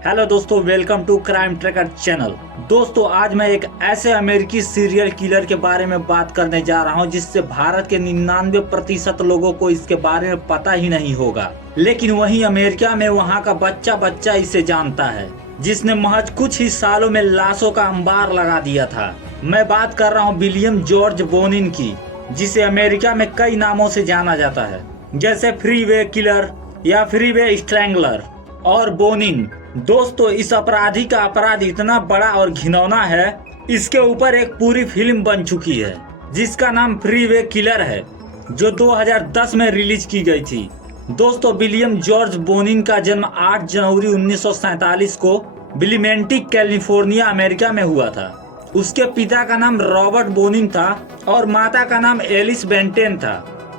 Hello दोस्तों, welcome to crime tracker channel. दोस्तों, आज मैं एक ऐसे अमेरिकी सीरियल किलर के बारे में बात करने जा रहा हूं जिससे भारत के 99% लोगों को इसके बारे में पता ही नहीं होगा, लेकिन वहीं अमेरिका में वहां का बच्चा बच्चा इसे जानता है, जिसने महज कुछ ही सालों में लाशों का अंबार लगा दिया था। मैं बात कर रहा हूँ विलियम जॉर्ज बोनिन की, जिसे अमेरिका में कई नामों से जाना जाता है, जैसे फ्रीवे किलर या फ्रीवे स्ट्रैंगलर और बोनिन। दोस्तों, इस अपराधी का अपराध इतना बड़ा और घिनौना है, इसके ऊपर एक पूरी फिल्म बन चुकी है जिसका नाम फ्रीवे किलर है, जो 2010 में रिलीज की गई थी। दोस्तों, विलियम जॉर्ज बोनिन का जन्म 8 जनवरी 1947 को विलिमेंटी, कैलिफोर्निया, अमेरिका में हुआ था। उसके पिता का नाम रॉबर्ट बोनिन था और माता का नाम एलिस बेंटेन था।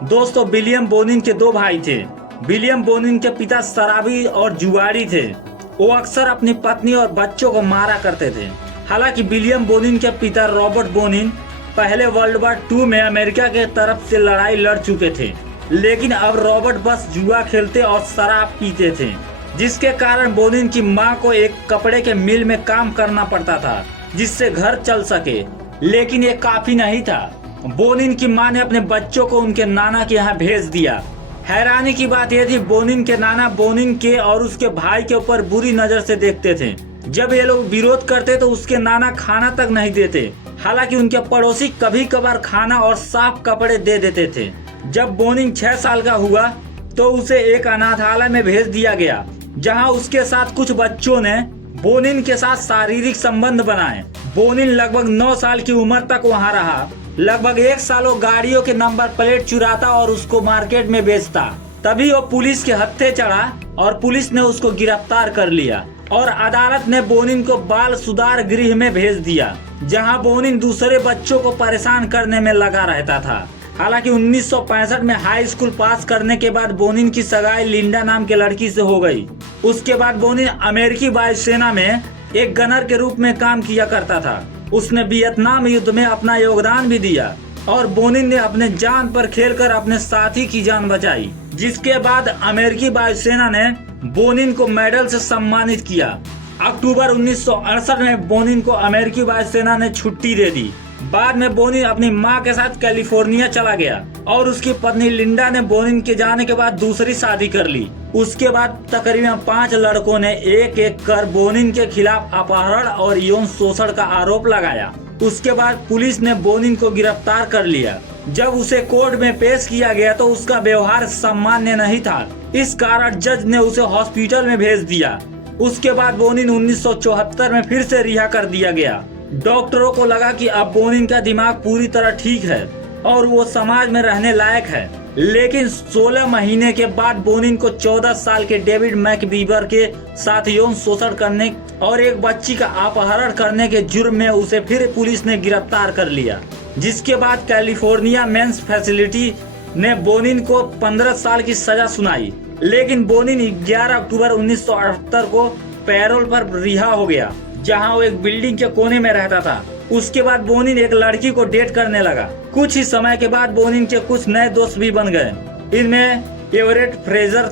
दोस्तों, विलियम बोनिन के 2 भाई थे। विलियम बोनिन के पिता शराबी और जुआरी थे। वो अक्सर अपनी पत्नी और बच्चों को मारा करते थे। हालांकि विलियम बोनिन के पिता रॉबर्ट बोनिन पहले वर्ल्ड वॉर 2 में अमेरिका के तरफ से लड़ाई लड़ चुके थे, लेकिन अब रॉबर्ट बस जुआ खेलते और शराब पीते थे, जिसके कारण बोनिन की मां को एक कपड़े के मिल में काम करना पड़ता था जिससे घर चल सके। लेकिन ये काफी नहीं था। बोनिन की मां ने अपने बच्चों को उनके नाना के यहाँ भेज दिया। हैरानी की बात यह थी, बोनिन के नाना बोनिन के और उसके भाई के ऊपर बुरी नजर से देखते थे। जब ये लोग विरोध करते तो उसके नाना खाना तक नहीं देते। हालांकि उनके पड़ोसी कभी कभार खाना और साफ कपड़े दे देते थे। जब बोनिन 6 साल का हुआ तो उसे एक अनाथालय में भेज दिया गया, जहां उसके साथ कुछ बच्चों ने बोनिन के साथ शारीरिक संबंध बनाए। बोनिन लगभग 9 साल की उम्र तक वहां रहा। लगभग 1 साल वो गाड़ियों के नंबर प्लेट चुराता और उसको मार्केट में बेचता। तभी वो पुलिस के हत्थे चढ़ा और पुलिस ने उसको गिरफ्तार कर लिया और अदालत ने बोनिन को बाल सुधार गृह में भेज दिया, जहां बोनिन दूसरे बच्चों को परेशान करने में लगा रहता था। हालांकि 1965 में हाई स्कूल पास करने के बाद बोनिन की सगाई लिंडा नाम के लड़की से हो गई। उसके बाद बोनिन अमेरिकी वायुसेना में एक गनर के रूप में काम किया करता था। उसने वियतनाम युद्ध में अपना योगदान भी दिया और बोनिन ने अपने जान पर खेलकर अपने साथी की जान बचाई, जिसके बाद अमेरिकी वायुसेना ने बोनिन को मेडल से सम्मानित किया। अक्टूबर 1968 में बोनिन को अमेरिकी वायुसेना ने छुट्टी दे दी। बाद में बोनिन अपनी मां के साथ कैलिफोर्निया चला गया और उसकी पत्नी लिंडा ने बोनिन के जाने के बाद दूसरी शादी कर ली। उसके बाद तकरीबन 5 लड़कों ने एक एक कर बोनिन के खिलाफ अपहरण और यौन शोषण का आरोप लगाया। उसके बाद पुलिस ने बोनिन को गिरफ्तार कर लिया। जब उसे कोर्ट में पेश किया गया तो उसका व्यवहार सामान्य नहीं था। इस कारण जज ने उसे हॉस्पिटल में भेज दिया। उसके बाद बोनिन 1974 में फिर से रिहा कर दिया गया। डॉक्टरों को लगा कि अब बोनिन का दिमाग पूरी तरह ठीक है और वो समाज में रहने लायक है। लेकिन 16 महीने के बाद बोनिन को 14 साल के डेविड मैकबीबर के साथ यौन शोषण करने और एक बच्ची का अपहरण करने के जुर्म में उसे फिर पुलिस ने गिरफ्तार कर लिया, जिसके बाद कैलिफोर्निया मेंस फैसिलिटी ने बोनिन को 15 साल की सजा सुनाई। लेकिन बोनिन 11 अक्टूबर 1978 को पैरोल पर रिहा हो गया, जहां वो एक बिल्डिंग के कोने में रहता था। उसके बाद बोनिन एक लड़की को डेट करने लगा। कुछ ही समय के बाद बोनिन के कुछ नए दोस्त भी बन गए। इनमें एवरेट फ्रेजर,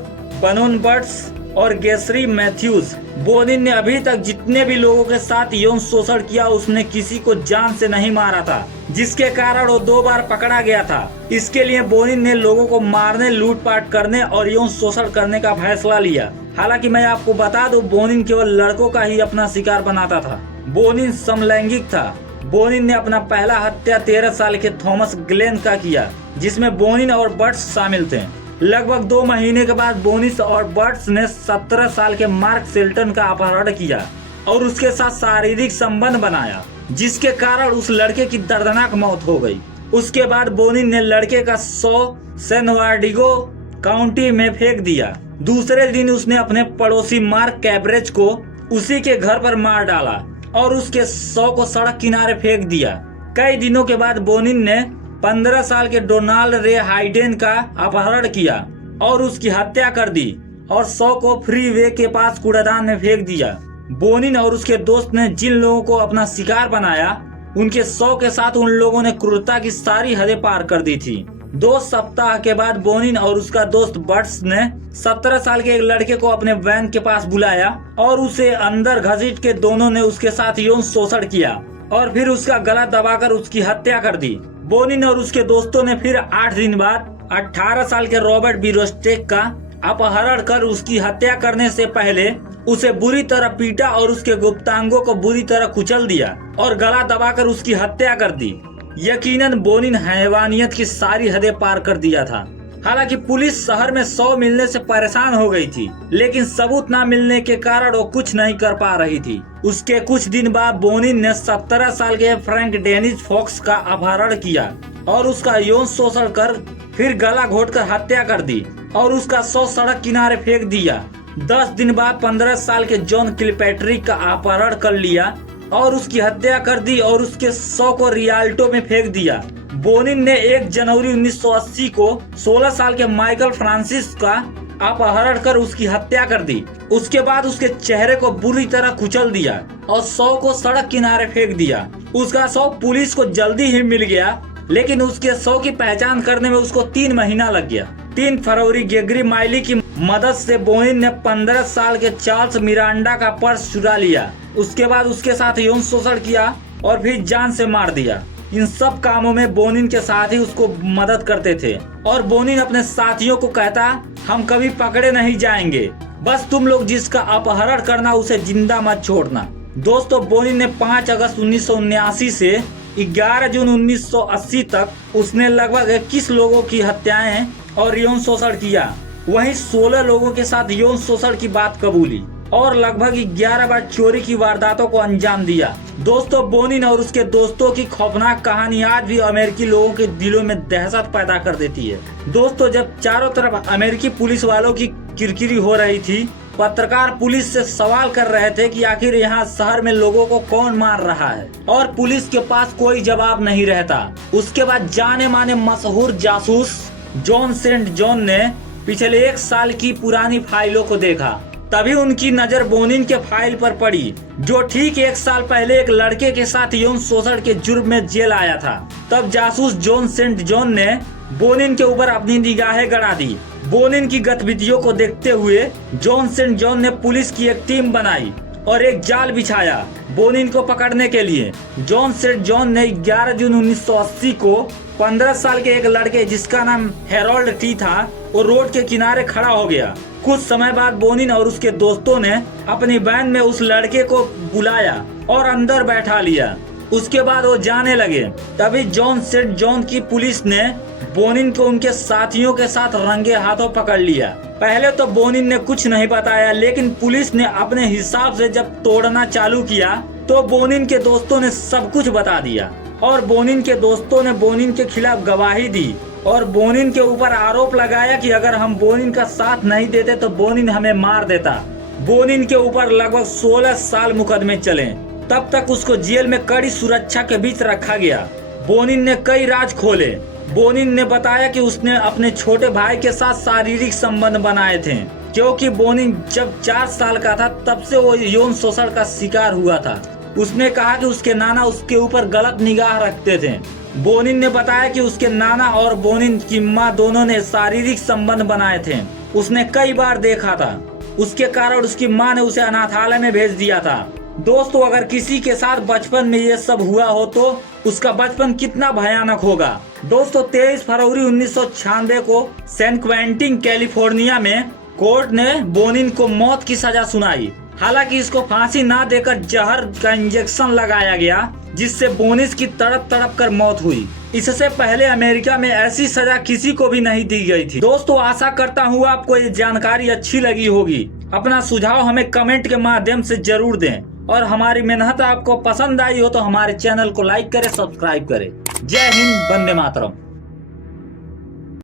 बनोन बर्ट्स और गेस्री मैथ्यूज। बोनिन ने अभी तक जितने भी लोगों के साथ यौन शोषण किया, उसने किसी को जान से नहीं मारा था, जिसके कारण वो 2 बार पकड़ा गया था। इसके लिए बोनिन ने लोगों को मारने, लूटपाट करने और यौन शोषण करने का फैसला लिया। हालांकि मैं आपको बता दूं, बोनिन केवल लड़कों का ही अपना शिकार बनाता था। बोनिन समलैंगिक था। बोनिन ने अपना पहला हत्या 13 साल के थॉमस ग्लेन का किया, जिसमें बोनिन और बर्ट्स शामिल थे। लगभग 2 महीने के बाद बोनिन और बर्ट्स ने 17 साल के मार्क शेल्टन का अपहरण किया और उसके साथ शारीरिक संबंध बनाया, जिसके कारण उस लड़के की दर्दनाक मौत हो गई। उसके बाद बोनिन ने लड़के का शव सैन बर्नार्डिनो काउंटी में फेंक दिया। दूसरे दिन उसने अपने पड़ोसी मार्क कैब्रेज को उसी के घर पर मार डाला और उसके शव को सड़क किनारे फेंक दिया। कई दिनों के बाद बोनिन ने 15 साल के डोनाल्ड रे हाइडेन का अपहरण किया और उसकी हत्या कर दी और शव को फ्रीवे के पास कूड़ादान में फेंक दिया। बोनिन और उसके दोस्त ने जिन लोगों को अपना शिकार बनाया, उनके शव के साथ उन लोगों ने क्रूरता की सारी हदें पार कर दी थी। 2 सप्ताह के बाद बोनिन और उसका दोस्त बर्ट्स ने 17 साल के एक लड़के को अपने वैन के पास बुलाया और उसे अंदर घसीट के दोनों ने उसके साथ यौन शोषण किया और फिर उसका गला दबाकर उसकी हत्या कर दी। बोनिन और उसके दोस्तों ने फिर 8 दिन बाद 18 साल के रॉबर्ट बिरोस्टेक का अपहरण कर उसकी हत्या करने से पहले उसे बुरी तरह पीटा और उसके गुप्तांगों को बुरी तरह कुचल दिया और गला दबाकर उसकी हत्या कर दी। यकीनन बोनिन हैवानियत की सारी हदें पार कर दिया था। हालांकि पुलिस शहर में 100 मिलने से परेशान हो गई थी, लेकिन सबूत न मिलने के कारण वो कुछ नहीं कर पा रही थी। उसके कुछ दिन बाद बोनिन ने 17 साल के फ्रैंक डेनिस फॉक्स का अपहरण किया और उसका यौन शोषण कर फिर गला घोटकर हत्या कर दी और उसका शव सड़क किनारे फेंक दिया। 10 दिन बाद 15 साल के जॉन किलपैट्रिक का अपहरण कर लिया और उसकी हत्या कर दी और उसके शव को रियाल्टो में फेंक दिया। बोनिन ने 1 जनवरी 1980 को 16 साल के माइकल फ्रांसिस का अपहरण कर उसकी हत्या कर दी। उसके बाद उसके चेहरे को बुरी तरह कुचल दिया और शव को सड़क किनारे फेंक दिया। उसका शव पुलिस को जल्दी ही मिल गया, लेकिन उसके शव की पहचान करने में उसको 3 महीना लग गया। 3 फरवरी गेगरी माइली की मदद से बोनिन ने 15 साल के चार्ल्स मिरांडा का पर्स चुरा लिया। उसके बाद उसके साथ यौन शोषण किया और फिर जान से मार दिया। इन सब कामों में बोनिन के साथी उसको मदद करते थे और बोनिन अपने साथियों को कहता, हम कभी पकड़े नहीं जाएंगे, बस तुम लोग जिसका अपहरण करना उसे जिंदा मत छोड़ना। दोस्तों, बोनिन ने 5 अगस्त 1979 से 11 जून 1980 तक उसने लगभग 21 लोगों की हत्याएं और यौन शोषण किया। वहीं 16 लोगों के साथ यौन शोषण की बात कबूली और लगभग 11 बार चोरी की वारदातों को अंजाम दिया। दोस्तों, बोनिन और उसके दोस्तों की खौफनाक कहानी आज भी अमेरिकी लोगों के दिलों में दहशत पैदा कर देती है। दोस्तों, जब चारों तरफ अमेरिकी पुलिस वालों की किरकिरी हो रही थी, पत्रकार पुलिस से सवाल कर रहे थे कि आखिर यहाँ शहर में लोगों को कौन मार रहा है, और पुलिस के पास कोई जवाब नहीं रहता। उसके बाद जाने माने मशहूर जासूस जॉन सेंट जॉन ने पिछले 1 साल की पुरानी फाइलों को देखा। तभी उनकी नजर बोनिन के फाइल पर पड़ी, जो ठीक 1 साल पहले एक लड़के के साथ यौन शोषण के जुर्म में जेल आया था। तब जासूस जॉन सेंट जॉन ने बोनिन के ऊपर अपनी निगाहें गड़ा दी। बोनिन की गतिविधियों को देखते हुए जॉन सेंट जॉन ने पुलिस की एक टीम बनाई और एक जाल बिछाया बोनिन को पकड़ने के लिए। जॉन सेंट जॉन ने 11 जून 1980 को 15 साल के एक लड़के जिसका नाम हेरोल्ड टी था, वो रोड के किनारे खड़ा हो गया। कुछ समय बाद बोनिन और उसके दोस्तों ने अपनी वैन में उस लड़के को बुलाया और अंदर बैठा लिया। उसके बाद वो जाने लगे। तभी जॉन सेंट जॉन की पुलिस ने बोनिन को उनके साथियों के साथ रंगे हाथों पकड़ लिया। पहले तो बोनिन ने कुछ नहीं बताया, लेकिन पुलिस ने अपने हिसाब से जब तोड़ना चालू किया तो बोनिन के दोस्तों ने सब कुछ बता दिया और बोनिन के दोस्तों ने बोनिन के खिलाफ गवाही दी और बोनिन के ऊपर आरोप लगाया कि अगर हम बोनिन का साथ नहीं देते तो बोनिन हमें मार देता। बोनिन के ऊपर लगभग 16 साल मुकदमे चले। तब तक उसको जेल में कड़ी सुरक्षा के बीच रखा गया। बोनिन ने कई राज खोले। बोनिन ने बताया कि उसने अपने छोटे भाई के साथ शारीरिक संबंध बनाए थे, क्योंकि बोनिन जब 4 साल का था तब से वो यौन शोषण का शिकार हुआ था। उसने कहा कि उसके नाना उसके ऊपर गलत निगाह रखते थे। बोनिन ने बताया कि उसके नाना और बोनिन की माँ दोनों ने शारीरिक संबंध बनाए थे। उसने कई बार देखा था। उसके कारण उसकी माँ ने उसे अनाथालय में भेज दिया था। दोस्तों, अगर किसी के साथ बचपन में ये सब हुआ हो तो उसका बचपन कितना भयानक होगा। दोस्तों, 23 फरवरी 1996 को सैन क्वेंटिन कैलिफोर्निया में कोर्ट ने बोनिन को मौत की सजा सुनाई। हालांकि इसको फांसी ना देकर जहर का इंजेक्शन लगाया गया, जिससे बोनिन की तड़प तड़प कर मौत हुई। इससे पहले अमेरिका में ऐसी सजा किसी को भी नहीं दी गई थी। दोस्तों, आशा करता हूँ आपको ये जानकारी अच्छी लगी होगी। अपना सुझाव हमें कमेंट के माध्यम से जरूर दें और हमारी मेहनत आपको पसंद आई हो तो हमारे चैनल को लाइक करें, सब्सक्राइब करें। जय हिंद, वंदे मातरम।